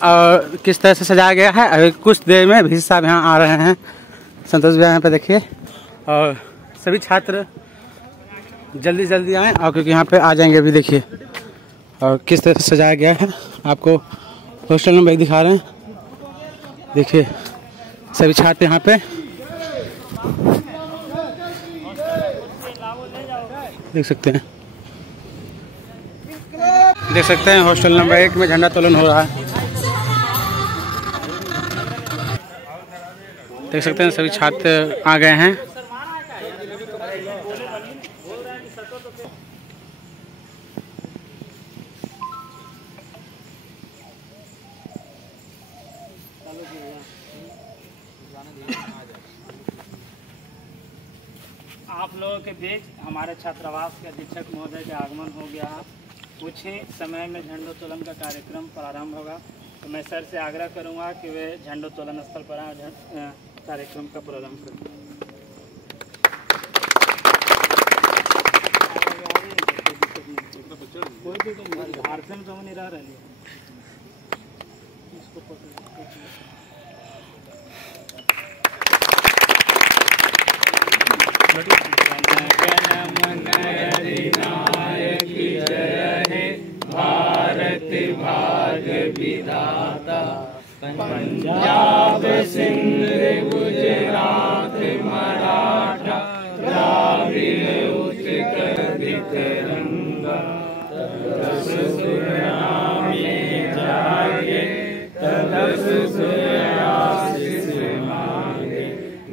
और किस तरह से सजाया गया है। अभी कुछ देर में भी साहब यहाँ आ रहे हैं, संतोष भैया यहाँ पे देखिए। और सभी छात्र जल्दी जल्दी आएँ और क्योंकि यहाँ पे आ जाएंगे अभी देखिए। और किस तरह से सजाया गया है आपको हॉस्टल नंबर 1 दिखा रहे हैं, देखिए सभी छात्र यहाँ पे देख सकते हैं। देख सकते हैं हॉस्टल नंबर 1 में झंडा तोलन हो रहा है। देख सकते हैं सभी छात्र आ गए हैं। आप लोगों के बीच हमारे छात्रावास के अधीक्षक महोदय का आगमन हो गया है। कुछ ही समय में झंडोत्तोलन का कार्यक्रम प्रारंभ होगा, तो मैं सर से आग्रह करूंगा कि वे झंडोत्तोलन स्थल पर कार्यक्रम का प्रारंभ करें। कोई भी झारखंड तो नहीं रह रही है। भारत भाग्य विधाता, पंजाब सिंध गुजरात मराठा द्राविड़ उत्कल गंगा, दस सुरनाम में जागे दस सुराशीष मांगे,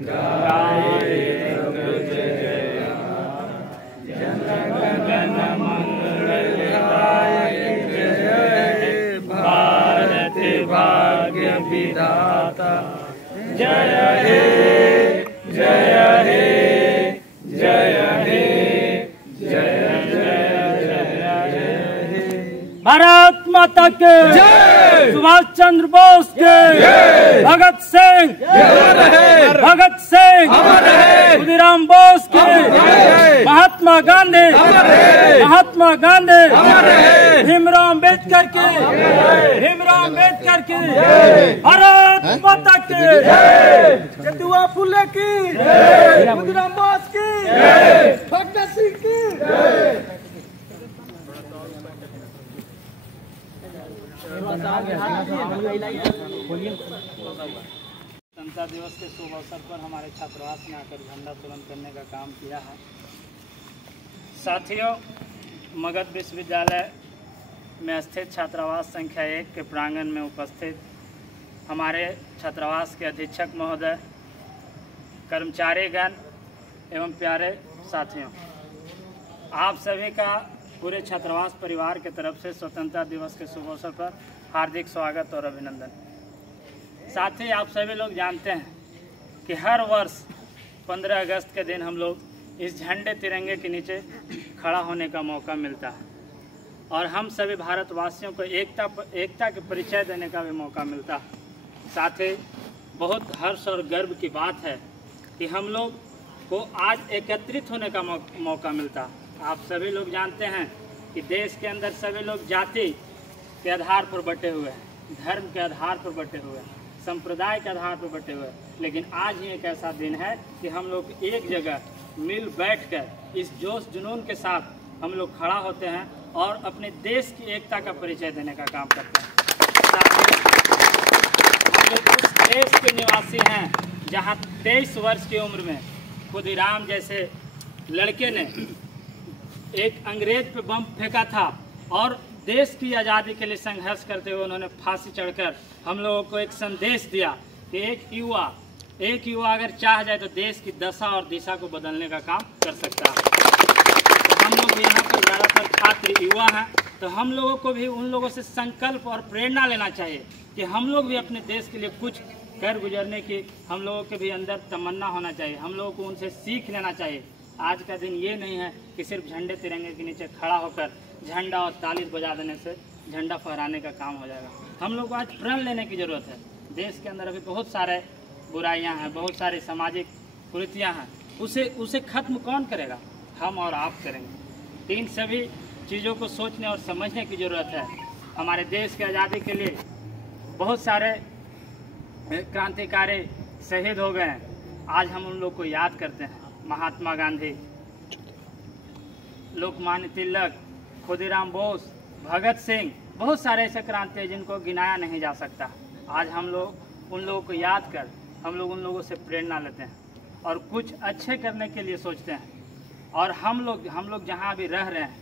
गाए तब जय जन गण मंगलदायक जय भारत भाग्य विधाता, जय हे जय हे जय हे जय जय जय हे। भारत माता के जय, सुभाष चंद्र बोस के जय, भगत सिंह भगत सिंह, खुदीराम बोस के जय, महात्मा गांधी महात्मा गांधी, भीमराव अम्बेडकर के भीमराव अम्बेडकर के भारत माता के जय, जदुआ फुले की जय, खुदीराम बोस की जय, भगत सिंह की जय। स्वतंत्रता दिवस के शुभ अवसर पर हमारे छात्रावास में आकर झंडा तोलन करने का काम किया है। साथियों, मगध विश्वविद्यालय में स्थित छात्रावास संख्या 1 के प्रांगण में उपस्थित हमारे छात्रावास के अधीक्षक महोदय, कर्मचारीगण एवं प्यारे साथियों, आप सभी का पूरे छात्रावास परिवार के तरफ से स्वतंत्रता दिवस के शुभ अवसर पर हार्दिक स्वागत और अभिनंदन। साथ ही आप सभी लोग जानते हैं कि हर वर्ष 15 अगस्त के दिन हम लोग इस झंडे तिरंगे के नीचे खड़ा होने का मौका मिलता है और हम सभी भारतवासियों को एकता के परिचय देने का भी मौका मिलता है। साथ ही बहुत हर्ष और गर्व की बात है कि हम लोग को आज एकत्रित होने का मौका मिलता है। आप सभी लोग जानते हैं कि देश के अंदर सभी लोग जाति के आधार पर बटे हुए हैं, धर्म के आधार पर बटे हुए हैं, संप्रदाय के आधार पर बटे हुए हैं, लेकिन आज ही एक ऐसा दिन है कि हम लोग एक जगह मिल बैठकर इस जोश जुनून के साथ हम लोग खड़ा होते हैं और अपने देश की एकता का परिचय देने का काम करते हैं। हम लोग उस देश के निवासी हैं जहाँ 23 वर्ष की उम्र में खुदीराम जैसे लड़के ने एक अंग्रेज पे बम फेंका था और देश की आज़ादी के लिए संघर्ष करते हुए उन्होंने फांसी चढ़कर हम लोगों को एक संदेश दिया कि एक युवा अगर चाह जाए तो देश की दशा और दिशा को बदलने का काम कर सकता है। तो हम लोग यहाँ पर ज़्यादातर छात्र युवा हैं, तो हम लोगों को भी उन लोगों से संकल्प और प्रेरणा लेना चाहिए कि हम लोग भी अपने देश के लिए कुछ कर गुजरने की हम लोगों के भी अंदर तमन्ना होना चाहिए। हम लोगों को उनसे सीख लेना चाहिए। आज का दिन ये नहीं है कि सिर्फ झंडे तिरंगे के नीचे खड़ा होकर झंडा और ताली बजा देने से झंडा फहराने का काम हो जाएगा। हम लोग को आज प्रण लेने की ज़रूरत है। देश के अंदर अभी बहुत सारे बुराइयां हैं, बहुत सारी सामाजिक कुरीतियां हैं, उसे खत्म कौन करेगा? हम और आप करेंगे। इन सभी चीज़ों को सोचने और समझने की ज़रूरत है। हमारे देश की आज़ादी के लिए बहुत सारे क्रांतिकारी शहीद हो गए हैं। आज हम उन लोग को याद करते हैं। महात्मा गांधी, लोकमान्य तिलक, खुदीराम बोस, भगत सिंह, बहुत सारे ऐसे क्रांति हैं जिनको गिनाया नहीं जा सकता। आज हम लोग उन लोगों को याद कर हम लोग उन लोगों से प्रेरणा लेते हैं और कुछ अच्छे करने के लिए सोचते हैं। और हम लोग जहाँ भी रह रहे हैं,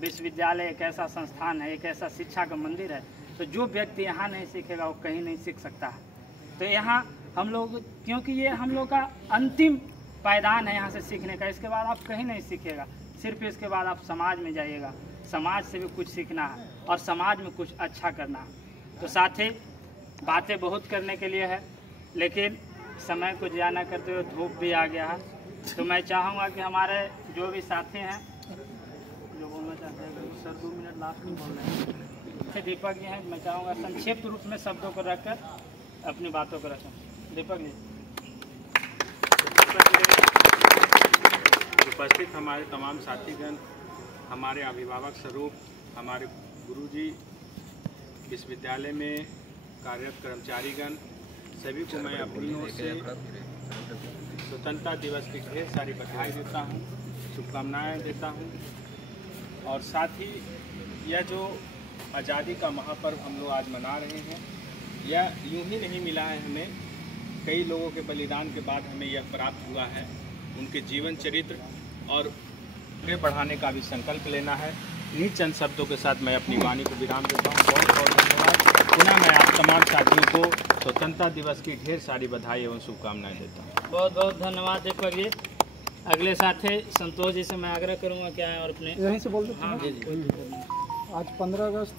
विश्वविद्यालय एक ऐसा संस्थान है, एक ऐसा शिक्षा का मंदिर है, तो जो व्यक्ति यहाँ नहीं सीखेगा वो कहीं नहीं सीख सकता है। तो यहाँ हम लोग, क्योंकि ये हम लोग का अंतिम पायदान है यहाँ से सीखने का, इसके बाद आप कहीं नहीं सीखेगा। सिर्फ इसके बाद आप समाज में जाइएगा, समाज से भी कुछ सीखना है और समाज में कुछ अच्छा करना है। तो साथ ही बातें बहुत करने के लिए है, लेकिन समय को ज़िया न करते हुए धूप भी आ गया है। तो मैं चाहूँगा कि हमारे जो भी साथी हैं जो बोलना चाहते हैं, सर 2 मिनट लास्ट में बोल रहे हैं। दीपक जी हैं, मैं चाहूँगा संक्षिप्त रूप में शब्दों को रखकर अपनी बातों को रखें। दीपक जी। उपस्थित हमारे तमाम साथीगण, हमारे अभिभावक स्वरूप, हमारे गुरुजी, विश्वविद्यालय में कार्यरत कर्मचारीगण, सभी को मैं अपनी ओर से स्वतंत्रता दिवस की ढेर सारी बधाई देता हूँ, शुभकामनाएं देता हूँ। और साथ ही यह जो आज़ादी का महापर्व हम लोग आज मना रहे हैं, यह यूं ही नहीं मिला है हमें, कई लोगों के बलिदान के बाद हमें यह प्राप्त हुआ है। उनके जीवन चरित्र और आगे बढ़ाने का भी संकल्प लेना है। इन्हीं चंद शब्दों के साथ मैं अपनी वाणी को विराम देता हूँ। बहुत बहुत धन्यवाद। पुनः मैं आप तमाम साथियों को स्वतंत्रता दिवस की ढेर सारी बधाई एवं शुभकामनाएं देता हूँ। बहुत बहुत धन्यवाद दीपक जी। अगले साथी संतोष जी से मैं आग्रह करूँगा क्या है और अपने यहीं से बोल देते हाँ जी हैं। आज 15 अगस्त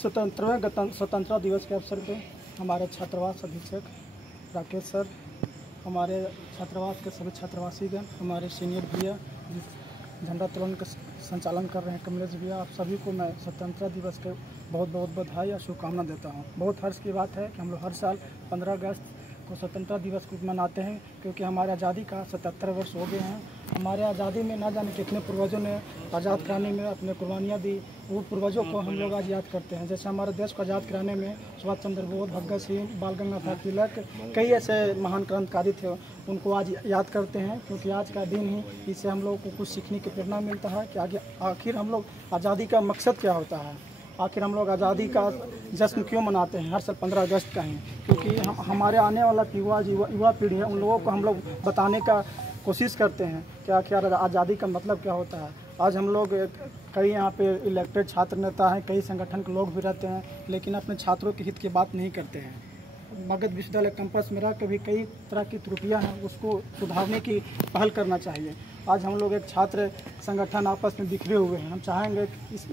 स्वतंत्रता दिवस के अवसर पे हमारे छात्रावास अधीक्षक राकेश सर, हमारे छात्रावास के सभी छात्रावासीगण, हमारे सीनियर भैया झंडा तोलन का संचालन कर रहे हैं कमलेश भैया, आप सभी को मैं स्वतंत्रता दिवस के बहुत बहुत बधाई और शुभकामना देता हूं। बहुत हर्ष की बात है कि हम लोग हर साल 15 अगस्त को स्वतंत्रता दिवस को मनाते हैं, क्योंकि हमारे आज़ादी का 77 वर्ष हो गए हैं। हमारे आज़ादी में ना जाने कितने पूर्वजों ने आज़ाद कराने में अपने कुर्बानियाँ दी, वो पूर्वजों को हम लोग आज याद करते हैं। जैसे हमारे देश को आज़ाद कराने में सुभाष चंद्र बोस, भगत सिंह, बाल गंगाधर तिलक, कई ऐसे महान क्रांतिकारी थे, उनको आज याद करते हैं, क्योंकि आज का दिन ही इससे हम लोग को कुछ सीखने की प्रेरणा मिलता है कि आगे आखिर हम लोग आज़ादी का मकसद क्या होता है, आखिर हम लोग आज़ादी का जश्न क्यों मनाते हैं हर साल 15 अगस्त का ही, क्योंकि हमारे आने वाला युवा पीढ़ी है, उन लोगों को हम लोग बताने का कोशिश करते हैं कि आखिर आज़ादी का मतलब क्या होता है। आज हम लोग कई यहाँ पे इलेक्टेड छात्र नेता हैं, कई संगठन के लोग भी रहते हैं, लेकिन अपने छात्रों के हित की बात नहीं करते हैं। मगध विश्वविद्यालय कैंपस में रहकर भी कई तरह की त्रुटियाँ हैं, उसको सुधारने की पहल करना चाहिए। आज हम लोग एक छात्र संगठन आपस में बिखरे हुए हैं। हम चाहेंगे कि इस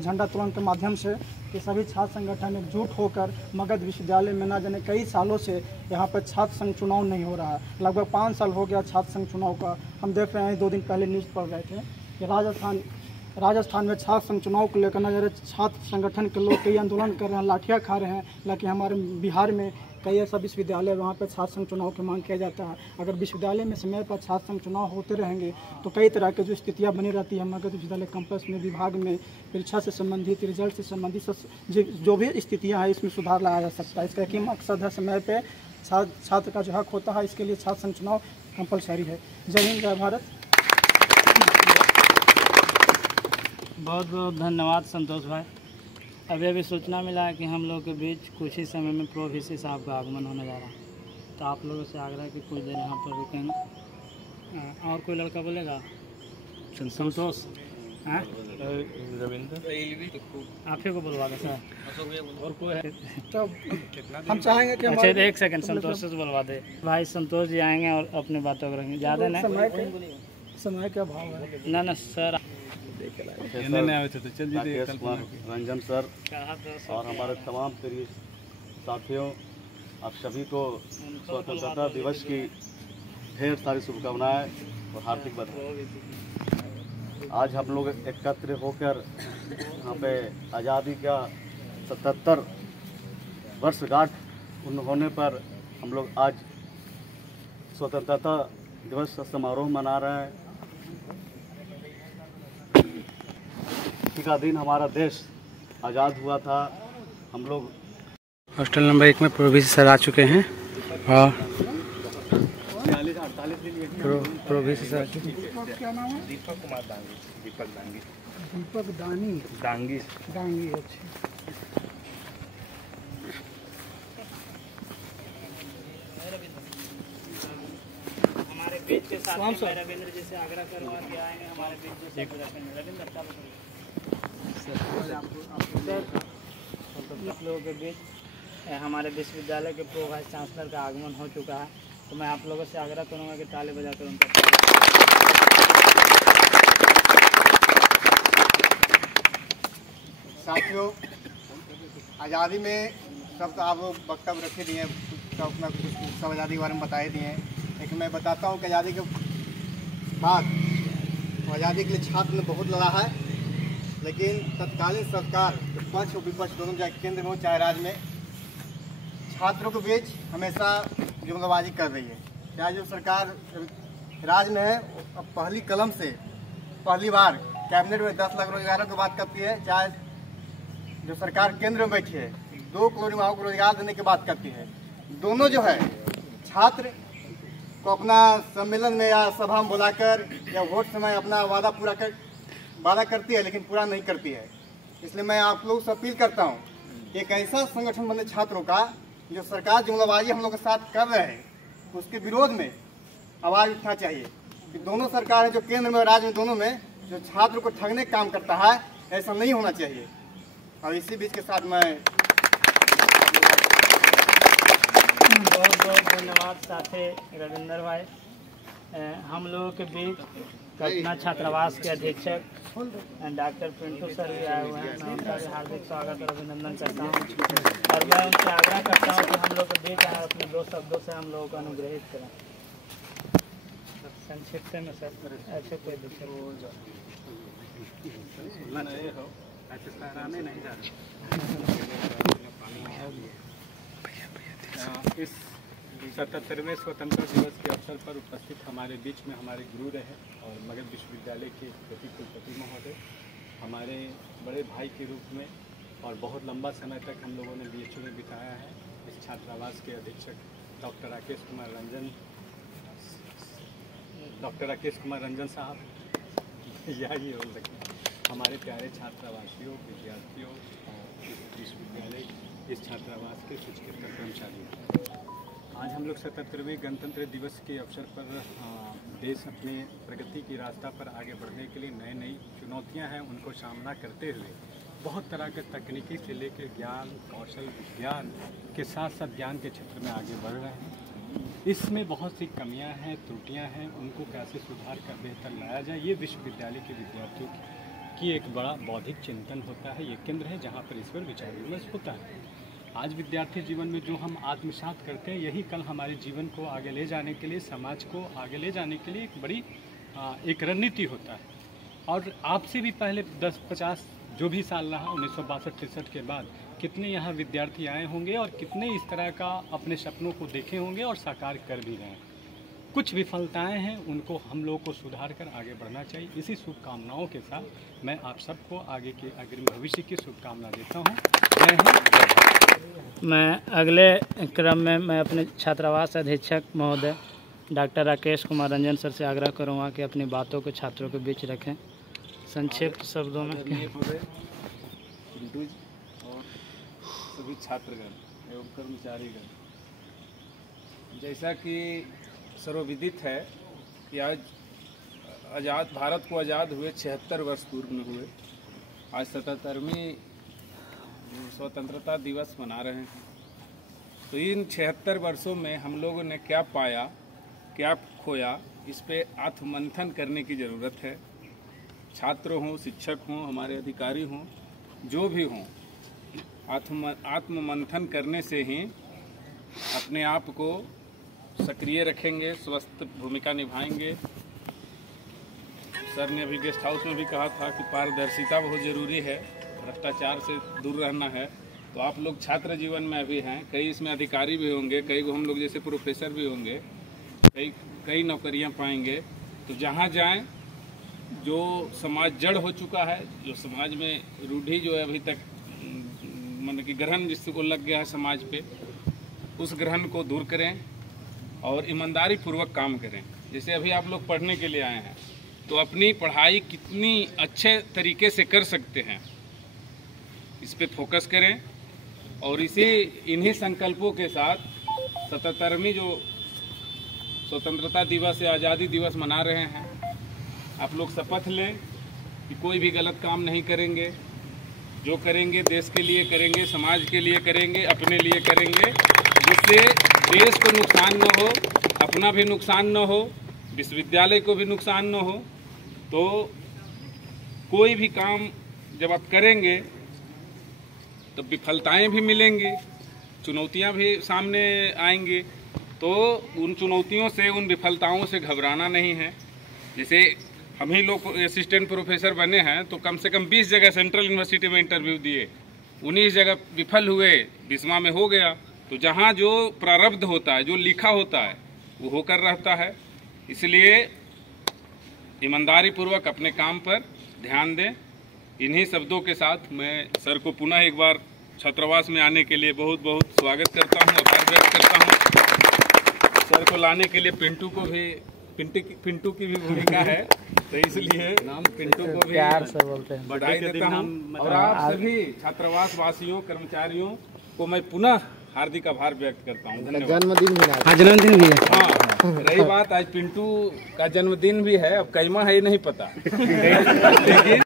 झंडा तोलन के माध्यम से कि सभी छात्र संगठन एकजुट होकर मगध विश्वविद्यालय में ना जाने कई सालों से यहाँ पर छात्र संघ चुनाव नहीं हो रहा है। लगभग 5 साल हो गया छात्र संघ चुनाव का। हम देख रहे हैं 2 दिन पहले न्यूज़ पढ़ रहे थे कि राजस्थान में छात्र संघ चुनाव को लेकर ना जाने छात्र संगठन के लोग कई आंदोलन कर रहे हैं, लाठियाँ खा रहे हैं। लेकिन हमारे बिहार में कई ऐसा विश्वविद्यालय वहाँ पर छात्र संघ चुनाव की मांग किया जाता है। अगर विश्वविद्यालय में समय पर छात्र संघ चुनाव होते रहेंगे तो कई तरह की जो स्थितियाँ बनी रहती है मगध विश्वविद्यालय कैंपस में, विभाग में, परीक्षा से संबंधित, रिजल्ट से संबंधित जो भी स्थितियाँ हैं, इसमें सुधार लाया जा सकता है। इसका एक ही मकसद है, समय पर छात्र का जो हक होता है, इसके लिए छात्र संघ चुनाव कंपलसरी है। जय हिंद, जय भारत। बहुत बहुत धन्यवाद संतोष भाई। अभी सूचना मिला है कि हम लोग के बीच कुछ ही समय में प्रो वीसी साहब का आगमन होने जा रहा है, तो आप लोगों से आग्रह है कि कुछ देर यहाँ पर रुकेंगे। और कोई लड़का बोलेगा? संतोष, हाँ रविंद्र, आप ही को बुलवा दे सर, और कोई है तो हम चाहेंगे कि अच्छा 1 सेकंड संतोष से बुलवा दे। भाई संतोष जी आएंगे और अपनी बातों को रखेंगे, ज़्यादा नहीं, समय का भाव है ना सर। रंजन सर और हमारे तमाम प्रिय साथियों, आप सभी को स्वतंत्रता दिवस की ढेर सारी शुभकामनाएं और हार्दिक बधाई। आज हम लोग एकत्र होकर यहाँ पे आज़ादी का 77 वर्षगांठ होने पर हम लोग आज स्वतंत्रता दिवस का समारोह मना रहे हैं। का दिन हमारा देश आज़ाद हुआ था। हम लोग हॉस्टल नंबर 1 में प्रोविस सर आ चुके हैं और प्रोविस सर क्या नाम है? दीपक कुमार दांगी। दीपक दानी दांगी डांगी। अच्छा, हमारे बीच के साथ में रविंद्र जी से आग्रह करूँगा कि आएंगे हमारे बीच में रविंद्र अच्छा आप लोगों के बीच हमारे विश्वविद्यालय के प्रो वाइस चांसलर का आगमन हो चुका है, तो मैं आप लोगों से आग्रह करूंगा कि ताली बजाकर उनका साथियों, आज़ादी में सब तो आप लोग वक्तव्य रखे दिए, सब अपना सब आज़ादी के बारे में बताए दिए हैं, लेकिन मैं बताता हूँ कि आज़ादी के बाद आज़ादी के लिए छात्र ने बहुत लड़ा है, लेकिन तत्कालीन सरकार पक्ष और विपक्ष दोनों, चाहे केंद्र में हो चाहे राज्य में, छात्रों के बीच हमेशा जुमलाबाजी कर रही है। चाहे जो सरकार राज्य में है अब पहली कलम से पहली बार कैबिनेट में 10 लाख रोजगारों की बात करती है, चाहे जो सरकार केंद्र में बैठी है 2 करोड़ युवाओं को रोजगार देने की बात करती है। दोनों जो है छात्र को अपना सम्मेलन में या सभा में बुलाकर या वोट समय अपना वादा करती है, लेकिन पूरा नहीं करती है। इसलिए मैं आप लोग से अपील करता हूँ कि एक ऐसा संगठन बने छात्रों का जो सरकार जुमलाबाजी हम लोग के साथ कर रहे हैं, उसके विरोध में आवाज़ उठना चाहिए कि दोनों सरकार है, जो केंद्र में और राज्य में, दोनों में जो छात्र को ठगने का काम करता है, ऐसा नहीं होना चाहिए। और इसी बीच के साथ मैं बहुत बहुत धन्यवाद साथी रविंदर भाई। हम लोगों के बीच कल्पना छात्रावास के अधीक्षक डॉक्टर पिंटू सर भी आए हुए हैं। मैं उनका भी हार्दिक स्वागत और अभिनंदन करता हूँ और मैं उनसे आग्रह करता हूँ कि हम लोग के बीच आए अपने 2 शब्दों से हम लोगों को अनुग्रहित करें। संक्षिप्त में सर, ऐसे कोई दिक्कत इस 77वें स्वतंत्रता दिवस के अवसर पर उपस्थित हमारे बीच में हमारे गुरु रहे और मगध विश्वविद्यालय के प्रति कुलपति महोदय, हमारे बड़े भाई के रूप में और बहुत लंबा समय तक हम लोगों ने BHU में बिताया है। इस छात्रावास के अधीक्षक डॉक्टर राकेश कुमार रंजन साहब, यही हो सके हमारे प्यारे छात्रावासियों, विद्यार्थियों और इस विश्वविद्यालय, इस छात्रावास के कुछ कर्मचारियों, आज हम लोग 77वें गणतंत्र दिवस के अवसर पर देश अपने प्रगति की रास्ता पर आगे बढ़ने के लिए नई नई चुनौतियां हैं, उनको सामना करते हुए बहुत तरह के तकनीकी से लेकर ज्ञान, कौशल, विज्ञान के साथ साथ ज्ञान के क्षेत्र में आगे बढ़ रहे हैं। इसमें बहुत सी कमियां हैं, त्रुटियां हैं, उनको कैसे सुधार कर बेहतर लाया जाए, ये विश्वविद्यालय के विद्यार्थियों की एक बड़ा बौद्धिक चिंतन होता है। ये केंद्र है जहाँ पर ईश्वर विचार विमर्श होता है। आज विद्यार्थी जीवन में जो हम आत्मसात करते हैं, यही कल हमारे जीवन को आगे ले जाने के लिए, समाज को आगे ले जाने के लिए एक बड़ी एक रणनीति होता है। और आपसे भी पहले 10-50 जो भी साल रहा 1962-63 के बाद कितने यहाँ विद्यार्थी आए होंगे और कितने इस तरह का अपने सपनों को देखे होंगे और साकार कर भी रहे हैं। कुछ विफलताएं हैं, उनको हम लोगों को सुधार कर आगे बढ़ना चाहिए। इसी शुभकामनाओं के साथ मैं आप सबको आगे के अग्रिम भविष्य की शुभकामना देता हूँ। जय हिंद। मैं अगले क्रम में मैं अपने छात्रावास अधीक्षक महोदय डॉक्टर राकेश कुमार रंजन सर से आग्रह करूँगा कि अपनी बातों को छात्रों के बीच रखें। संक्षिप्त शब्दों में और सभी छात्रगण एवं कर्मचारीगण, जैसा कि सर्वविदित है कि आज भारत को आज़ाद हुए 76 वर्ष पूर्व में हुए। आज 77वीं स्वतंत्रता दिवस मना रहे हैं। तो इन 76 वर्षों में हम लोगों ने क्या पाया, क्या खोया, इस पे आत्ममंथन करने की ज़रूरत है। छात्र हों, शिक्षक हों, हमारे अधिकारी हों, जो भी हों, आत्ममंथन करने से ही अपने आप को सक्रिय रखेंगे, स्वस्थ भूमिका निभाएंगे। सर ने अभी गेस्ट हाउस में भी कहा था कि पारदर्शिता बहुत ज़रूरी है, भ्रष्टाचार से दूर रहना है। तो आप लोग छात्र जीवन में अभी हैं, कई इसमें अधिकारी भी होंगे, कई को हम लोग जैसे प्रोफेसर भी होंगे, कई नौकरियां पाएंगे। तो जहां जाएं, जो समाज जड़ हो चुका है, जो समाज में रूढ़ी जो है अभी तक मतलब कि ग्रहण जिसको लग गया है समाज पे, उस ग्रहण को दूर करें और ईमानदारी पूर्वक काम करें। जैसे अभी आप लोग पढ़ने के लिए आए हैं, तो अपनी पढ़ाई कितनी अच्छे तरीके से कर सकते हैं, इस पे फोकस करें। और इन्हीं संकल्पों के साथ 77वीं जो स्वतंत्रता दिवस या आज़ादी दिवस मना रहे हैं, आप लोग शपथ लें कि कोई भी गलत काम नहीं करेंगे। जो करेंगे देश के लिए करेंगे, समाज के लिए करेंगे, अपने लिए करेंगे, जिससे देश को नुकसान न हो, अपना भी नुकसान न हो, विश्वविद्यालय को भी नुकसान न हो। तो कोई भी काम जब आप करेंगे तो विफलताएं भी मिलेंगी, चुनौतियां भी सामने आएंगी। तो उन चुनौतियों से, उन विफलताओं से घबराना नहीं है। जैसे हम ही लोग असिस्टेंट प्रोफेसर बने हैं, तो कम से कम 20 जगह सेंट्रल यूनिवर्सिटी में इंटरव्यू दिए, 19 जगह विफल हुए, 20वां में हो गया। तो जहाँ जो प्रारब्ध होता है, जो लिखा होता है, वो होकर रहता है। इसलिए ईमानदारी पूर्वक अपने काम पर ध्यान दें। इन्हीं शब्दों के साथ मैं सर को पुनः एक बार छात्रावास में आने के लिए बहुत बहुत स्वागत करता हूँ, आभार व्यक्त करता हूँ। सर को लाने के लिए पिंटू की भी भूमिका है, तो इसलिए नाम पिंटू को भी प्यार से बोलते हैं, बधाई देता हूँ। और आप सभी छात्रावास वासियों, कर्मचारियों को मैं पुनः हार्दिक आभार व्यक्त करता हूँ। धन्यवाद। जन्मदिन भी है। हाँ, रही बात, आज पिंटू का जन्मदिन भी है। अब कैमा है ये नहीं पता लेकिन